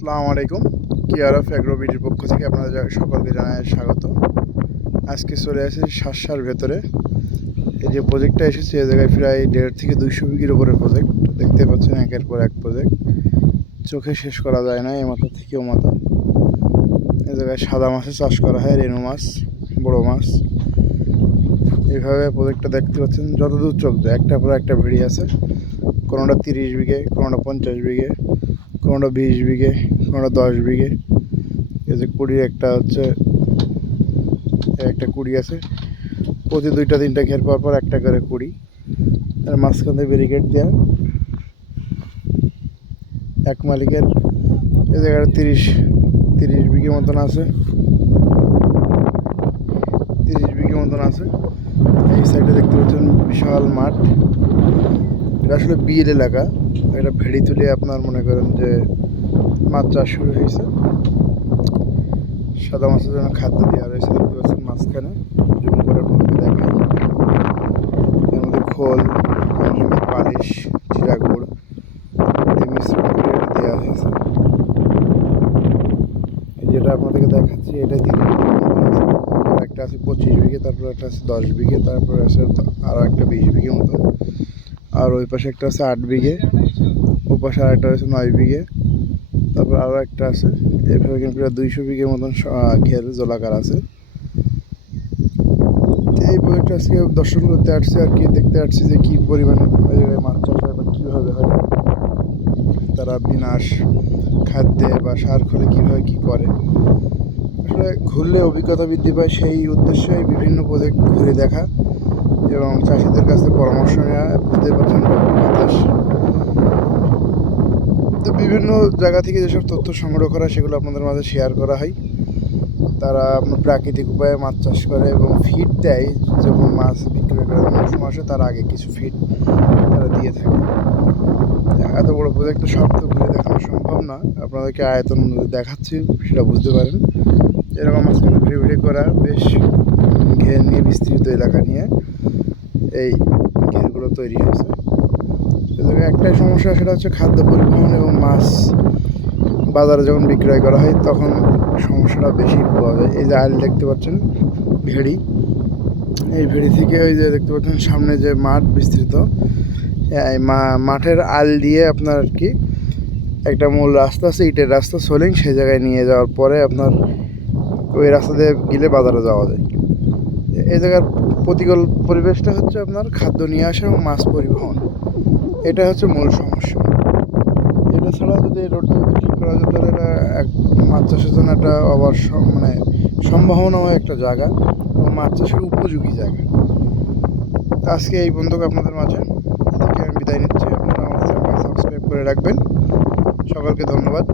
আসসালামু আলাইকুম। কেয়ারফ অ্যাগ্রোবিডির পক্ষ থেকে আপনাদের সকলকে জানাই স্বাগত। আজকে চলে আসি শাসার ভেতরে। এই যে প্রজেক্টটা এসেছে এ জায়গায় প্রায় 1.5 থেকে 200 বিঘির উপরে প্রজেক্ট। দেখতে পাচ্ছেন একের পর এক প্রজেক্ট, চোখে শেষ করা যায় না। এ মাথা থেকে ও মাথা এ জায়গায় সাদা মাছের চাষ করা হয়, রেনু মাছ, বড় মাছ। এইভাবে প্রজেক্টটা দেখতে পাচ্ছেন, যতদূর চোখ যায় একটার পর একটা ভেড়ি আছে। কোনোটা 30 বিঘে, কোনোটা 50 বিঘে, কোনোটা 20 বিঘে, কোনোটা 10 বিঘে। এই যে কুড়ির একটা হচ্ছে, একটা কুড়ি আছে। প্রতি 2-3টা ঘের পর পর একটা করে কুড়ি। আর মাঝখান থেকে ব্যারিকেড দেওয়া। এক মালিকের এই জায়গাটা 30 বিঘে মতন আছে। 30 বিঘে মতন আছে। এই সাইডে দেখতে পাচ্ছেন বিশাল মাঠ। এটা আসলে বিল এলাকা। এটা ভেড়ি তুলে আপনার মনে করেন যে মাছ চাষ শুরু হয়েছে। সাদা মাছের জন্য খাদ্য দেওয়া রয়েছে, দেখতে পাচ্ছেন মাঝখানে। জুম করে আপনাদেরকে দেখাই। এর মধ্যে খোল, পালিশ, জিরা গুড় মিশ্রণ করে এটা দেওয়া হয়েছে। যেটা আপনাদেরকে দেখাচ্ছি এটা দিলে একটা আছে 25 বিঘে, তারপর একটা আছে 10 বিঘে, তারপর আছে আরও একটা 20 বিঘে মতন। আর ওই পাশে একটা আছে 8 বিঘে, ওই পাশে আর একটা আছে 9 বিঘে, তারপর আরও একটা আছে। এভাবে কিন্তু প্রায় 200 বিঘের মতন ঘের জলাকার আছে। এই প্রজেক্টটা আজকে দর্শন করতে আসছি আর কি, দেখতে আসছি যে কী পরিমাণে মাছ চাষ হয় বা কীভাবে হয়, তারা বিনাশ খাদ্যে বা সার খোলে কীভাবে কী করে। আসলে ঘুরলে অভিজ্ঞতা বৃদ্ধি পায়, সেই উদ্দেশ্যে বিভিন্ন প্রজেক্ট ঘুরে দেখা এবং চাষিদের কাছে পরামর্শ নেওয়া। বুঝতে পারছেন বাতাস, তো বিভিন্ন জায়গা থেকে যেসব তথ্য সংগ্রহ করা সেগুলো আপনাদের মাঝে শেয়ার করা হয়। তারা আপনার প্রাকৃতিক উপায়ে মাছ চাষ করে এবং ফিড দেয়। যখন মাছ বিক্রয় করার মৌসুম আসে তার আগে কিছু ফিড তারা দিয়ে থাকে। এত বড় প্রজেক্ট সব তো ঘুরে দেখানো সম্ভব না, আপনাদেরকে আয়তন দেখাচ্ছি সেটা বুঝতে পারেন। এরকম মাঝখানে ভিড়ে করা বেশ ঘের নিয়ে বিস্তৃত এলাকা নিয়ে এই ঘেরগুলো তৈরি হয়েছে। এদের একটাই সমস্যা, সেটা হচ্ছে খাদ্য পরিবহন এবং মাছ বাজারে যখন বিক্রয় করা হয় তখন সমস্যাটা বেশি পাওয়া যায়। এই যে আইল দেখতে পাচ্ছেন ভেড়ি, এই ভেড়ি থেকে ওই যে দেখতে পাচ্ছেন সামনে যে মাঠ বিস্তৃত, এই মাঠের আল দিয়ে আপনার আর কি একটা মূল রাস্তা আছে, ইটের রাস্তা সোলিং, সেই জায়গায় নিয়ে যাওয়ার পরে আপনার ওই রাস্তা দিয়ে গেলে বাজারে যাওয়া যায়। এই জায়গার প্রতিকূল পরিবেশটা হচ্ছে আপনার খাদ্য নিয়ে আসা এবং মাছ পরিবহন, এটা হচ্ছে মূল সমস্যা। এটা ছাড়া যদি এই রোডটা যদি ঠিক করা যায় তাহলে এটা এক মাছ চাষের জন্য একটা মানে সম্ভাবনাময় একটা জায়গা এবং মাছ চাষের উপযোগী জায়গা। আজকে এই বন্ধুকে আপনাদের মাঝে থেকে আমি বিদায় নিচ্ছি। আপনারা আমার চ্যানেলটা সাবস্ক্রাইব করে রাখবেন। সকলকে ধন্যবাদ।